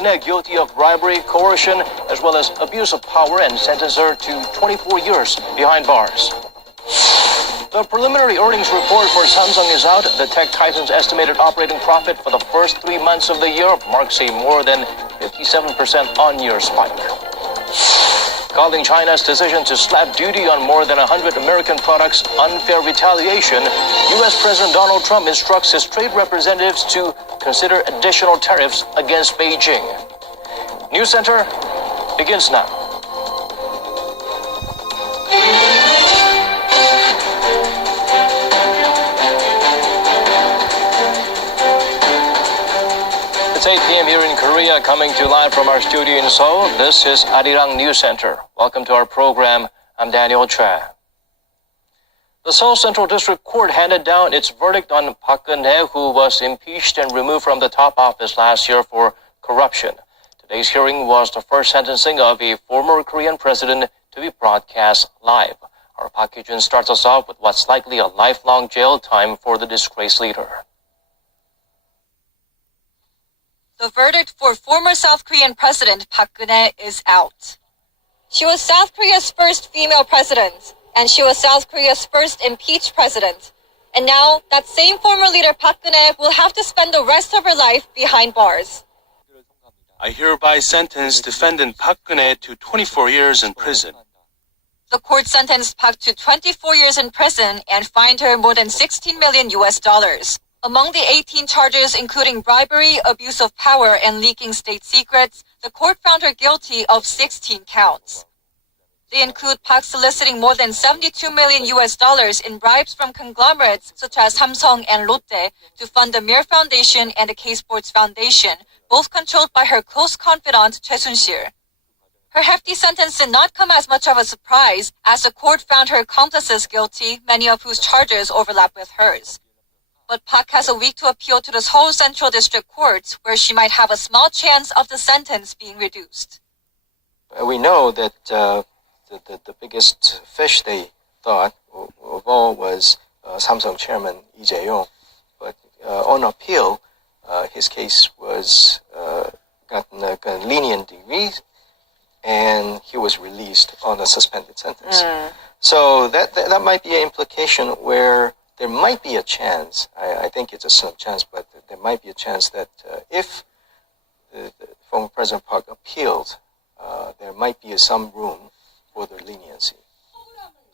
Guilty of bribery, coercion, as well as abuse of power and sentenced her to 24 years behind bars. The preliminary earnings report for Samsung is out. The tech titan's estimated operating profit for the first 3 months of the year marks a more than 57% on-year spike. Calling China's decision to slap duty on more than 100 American products unfair retaliation, U.S. President Donald Trump instructs his trade representatives to consider additional tariffs against Beijing. News Center begins now. It's 8 p.m. here in Korea, coming to you live from our studio in Seoul. This is Arirang News Center. Welcome to our program. I'm Daniel Choi. The Seoul Central District Court handed down its verdict on Park Geun-hye, who was impeached and removed from the top office last year for corruption. Today's hearing was the first sentencing of a former Korean president to be broadcast live. Our Park Hee-jun starts us off with what's likely a lifelong jail time for the disgraced leader. The verdict for former South Korean President Park Geun-hye is out. She was South Korea's first female president, and she was South Korea's first impeached president. And now, that same former leader Park Geun-hye will have to spend the rest of her life behind bars. I hereby sentence defendant Park Geun-hye to 24 years in prison. The court sentenced Park to 24 years in prison and fined her more than $16 million. Among the 18 charges, including bribery, abuse of power, and leaking state secrets, the court found her guilty of 16 counts. They include Park soliciting more than $72 million in bribes from conglomerates such as Samsung and Lotte to fund the Mir Foundation and the K-Sports Foundation, both controlled by her close confidant Choi Soon-sil. Her hefty sentence did not come as much of a surprise, as the court found her accomplices guilty, many of whose charges overlap with hers. But Park has a week to appeal to the Seoul Central District Court, where she might have a small chance of the sentence being reduced. We know that the biggest fish they thought of all was Samsung chairman Lee Jae-yong. But on appeal, his case was gotten a lenient degree, and he was released on a suspended sentence. So that might be an implication where there might be a chance, I think it's a slim chance, but there might be a chance that if the former President Park appealed, there might be some room for the leniency.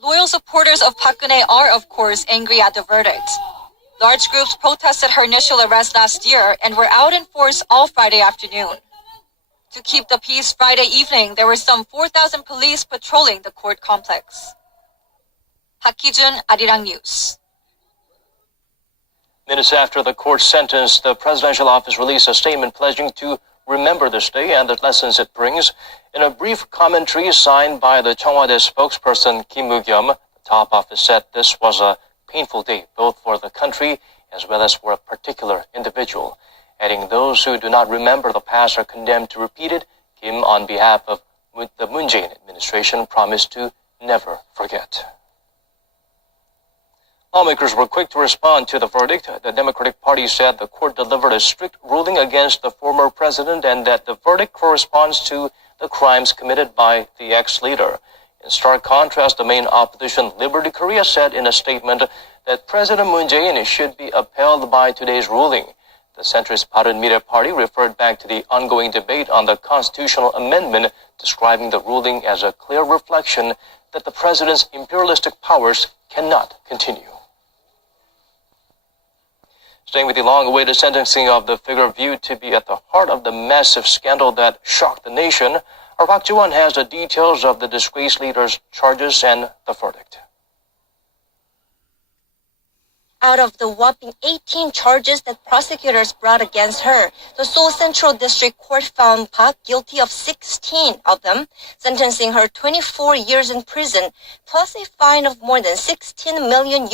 Loyal supporters of Park Geun-hye are, of course, angry at the verdict. Large groups protested her initial arrest last year and were out in force all Friday afternoon. To keep the peace Friday evening, there were some 4,000 police patrolling the court complex. Park Hee-jun, Arirang News. Minutes after the court sentence, the presidential office released a statement pledging to remember this day and the lessons it brings. In a brief commentary signed by the Cheongwade spokesperson Kim Woo-kyum, the top office said this was a painful day both for the country as well as for a particular individual. Adding, those who do not remember the past are condemned to repeat it. Kim, on behalf of the Moon Jae-in administration, promised to never forget. Lawmakers were quick to respond to the verdict. The Democratic Party said the court delivered a strict ruling against the former president and that the verdict corresponds to the crimes committed by the ex-leader. In stark contrast, the main opposition, Liberty Korea, said in a statement that President Moon Jae-in should be upheld by today's ruling. The centrist Bareun Mirae Party referred back to the ongoing debate on the constitutional amendment, describing the ruling as a clear reflection that the president's imperialistic powers cannot continue. Staying with the long-awaited sentencing of the figure viewed to be at the heart of the massive scandal that shocked the nation, our Park Ji-won has the details of the disgraced leader's charges and the verdict. Out of the whopping 18 charges that prosecutors brought against her, the Seoul Central District Court found Park guilty of 16 of them, sentencing her 24 years in prison, plus a fine of more than $16 million.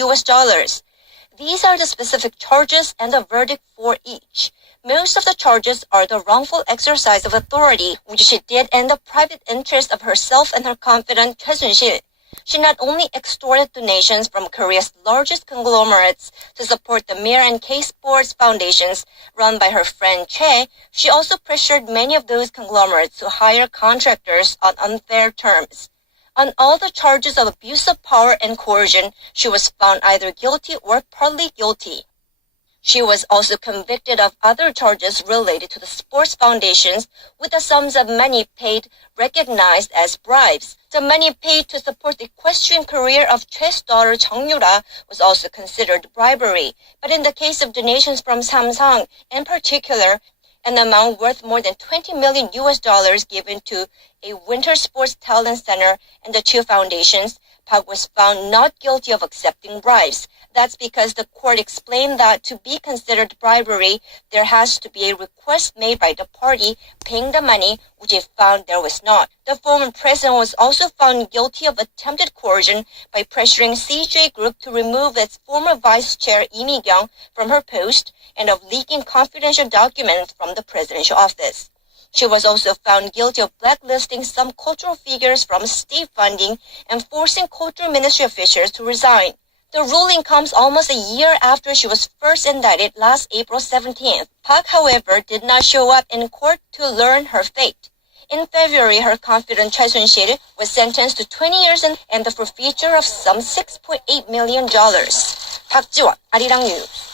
These are the specific charges and the verdict for each. Most of the charges are the wrongful exercise of authority, which she did in the private interest of herself and her confidant Choi Soon-sil. She not only extorted donations from Korea's largest conglomerates to support the Mir and K Sports foundations run by her friend Che, she also pressured many of those conglomerates to hire contractors on unfair terms. On all the charges of abuse of power and coercion, she was found either guilty or partly guilty. She was also convicted of other charges related to the sports foundations, with the sums of money paid recognized as bribes. The money paid to support the equestrian career of Che's daughter Chung Yura was also considered bribery. But in the case of donations from Samsung, in particular, an amount worth more than $20 million given to a winter sports talent center and the two foundations, Park was found not guilty of accepting bribes. That's because the court explained that to be considered bribery, there has to be a request made by the party paying the money, which it found there was not. The former president was also found guilty of attempted coercion by pressuring CJ Group to remove its former vice chair Lee Mi-kyung from her post and of leaking confidential documents from the presidential office. She was also found guilty of blacklisting some cultural figures from state funding and forcing culture ministry officials to resign. The ruling comes almost a year after she was first indicted last April 17th. Park, however, did not show up in court to learn her fate. In February, her confidant Choi Soon-sil was sentenced to 20 years and the forfeiture of some $6.8 million. 박지원, 아리랑 뉴스.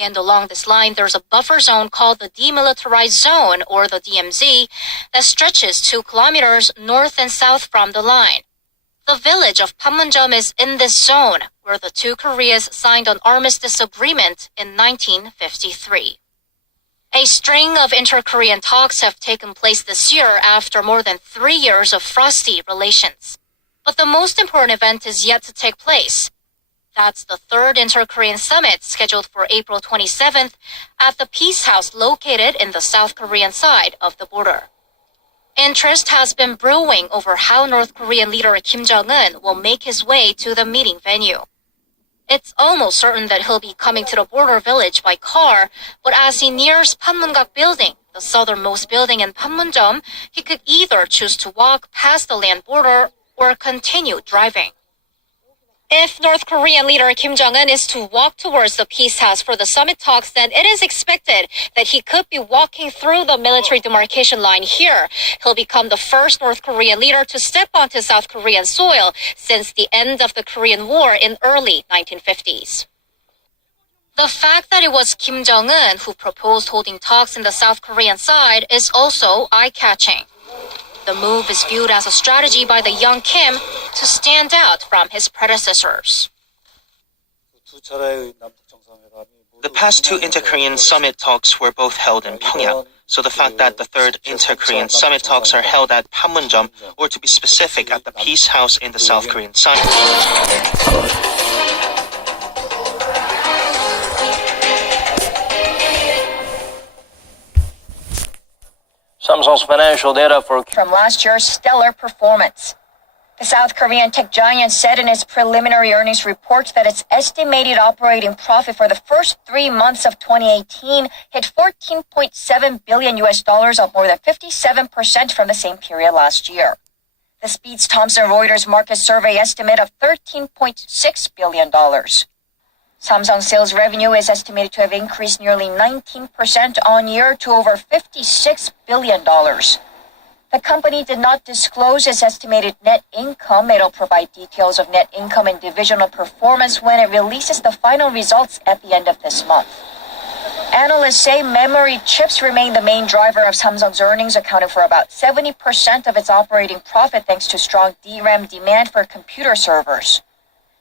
And along this line, there's a buffer zone called the Demilitarized Zone, or the DMZ, that stretches 2 kilometers north and south from the line. The village of Panmunjom is in this zone, where the two Koreas signed an armistice agreement in 1953. A string of inter-Korean talks have taken place this year after more than 3 years of frosty relations. But the most important event is yet to take place. That's the third Inter-Korean Summit scheduled for April 27th at the Peace House located in the South Korean side of the border. Interest has been brewing over how North Korean leader Kim Jong-un will make his way to the meeting venue. It's almost certain that he'll be coming to the border village by car, but as he nears Panmunjom Building, the southernmost building in Panmunjom, he could either choose to walk past the land border or continue driving. If North Korean leader Kim Jong-un is to walk towards the Peace House for the summit talks, then it is expected that he could be walking through the military demarcation line here. He'll become the first North Korean leader to step onto South Korean soil since the end of the Korean War in early 1950s. The fact that it was Kim Jong-un who proposed holding talks in the South Korean side is also eye-catching. The move is viewed as a strategy by the young Kim to stand out from his predecessors. The past 2 Inter-Korean summit talks were both held in Pyongyang, so the fact that the third Inter-Korean summit talks are held at Panmunjom, or to be specific, at the Peace House in the South Korean side. Samsung's financial data from last year's stellar performance. The South Korean tech giant said in its preliminary earnings report that its estimated operating profit for the first 3 months of 2018 hit $14.7 billion, up more than 57% from the same period last year. This beats Thomson Reuters market survey estimate of $13.6 billion. Samsung sales revenue is estimated to have increased nearly 19% on year to over $56 billion. The company did not disclose its estimated net income. It'll provide details of net income and divisional performance when it releases the final results at the end of this month. Analysts say memory chips remain the main driver of Samsung's earnings, accounting for about 70% of its operating profit thanks to strong DRAM demand for computer servers.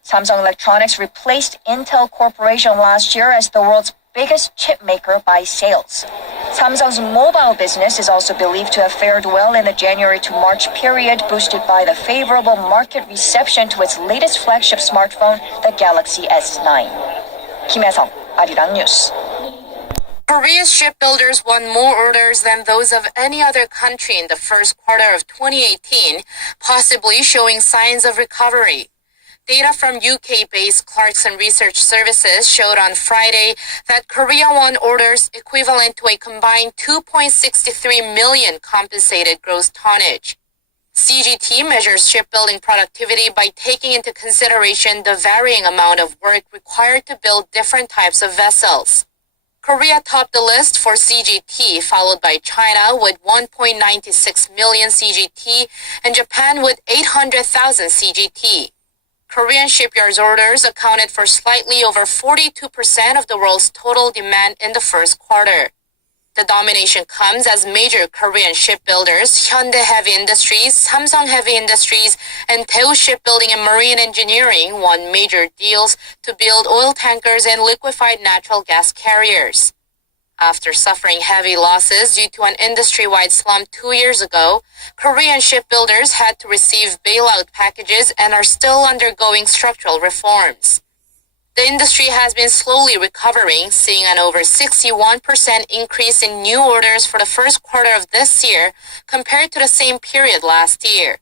Samsung Electronics replaced Intel Corporation last year as the world's biggest chip maker by sales. Samsung's mobile business is also believed to have fared well in the January to March period, boosted by the favorable market reception to its latest flagship smartphone, the Galaxy S9. 김혜성, 아리랑 뉴스. Korea's shipbuilders won more orders than those of any other country in the first quarter of 2018, possibly showing signs of recovery. Data from UK-based Clarkson Research Services showed on Friday that Korea won orders equivalent to a combined 2.63 million compensated gross tonnage. CGT measures shipbuilding productivity by taking into consideration the varying amount of work required to build different types of vessels. Korea topped the list for CGT, followed by China with 1.96 million CGT and Japan with 800,000 CGT. Korean shipyards' orders accounted for slightly over 42% of the world's total demand in the first quarter. The domination comes as major Korean shipbuilders, Hyundai Heavy Industries, Samsung Heavy Industries, and Daewoo Shipbuilding and Marine Engineering won major deals to build oil tankers and liquefied natural gas carriers. After suffering heavy losses due to an industry-wide slump 2 years ago, Korean shipbuilders had to receive bailout packages and are still undergoing structural reforms. The industry has been slowly recovering, seeing an over 61% increase in new orders for the first quarter of this year compared to the same period last year.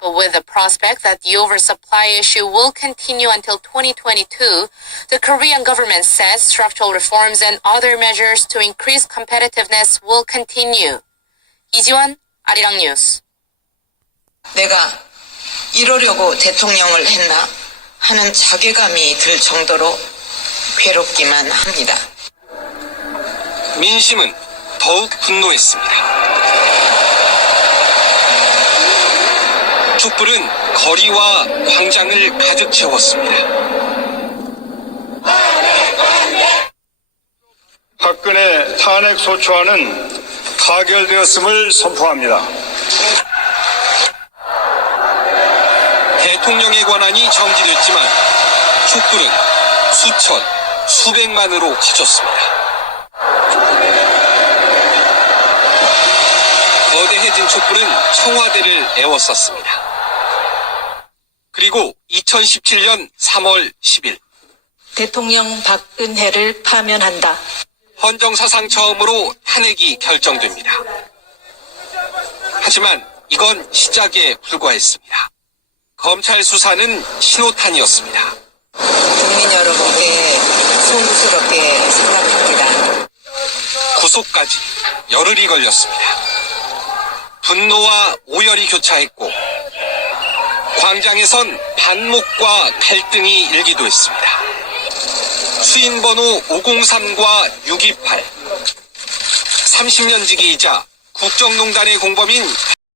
But with the prospect that the oversupply issue will continue until 2022, the Korean government says structural reforms and other measures to increase competitiveness will continue. 이지원, 아리랑 뉴스. 내가 이러려고 대통령을 했나 하는 자괴감이 들 정도로 괴롭기만 합니다. 민심은 더욱 분노했습니다. 촛불은 거리와 광장을 가득 채웠습니다. 박근혜 탄핵 소추안은 가결되었음을 선포합니다. 대통령의 권한이 정지됐지만 촛불은 수천, 수백만으로 커졌습니다. 거대해진 촛불은 청와대를 에워쌌습니다. 그리고 2017년 3월 10일 대통령 박근혜를 파면한다. 헌정사상 처음으로 탄핵이 결정됩니다. 하지만 이건 시작에 불과했습니다. 검찰 수사는 신호탄이었습니다. 국민 여러분께 송구스럽게 생각합니다. 구속까지 열흘이 걸렸습니다. 분노와 오열이 교차했고 광장에선 반목과 갈등이 일기도 했습니다. 수인번호 503과 628 30년 지기이자 국정농단의 공범인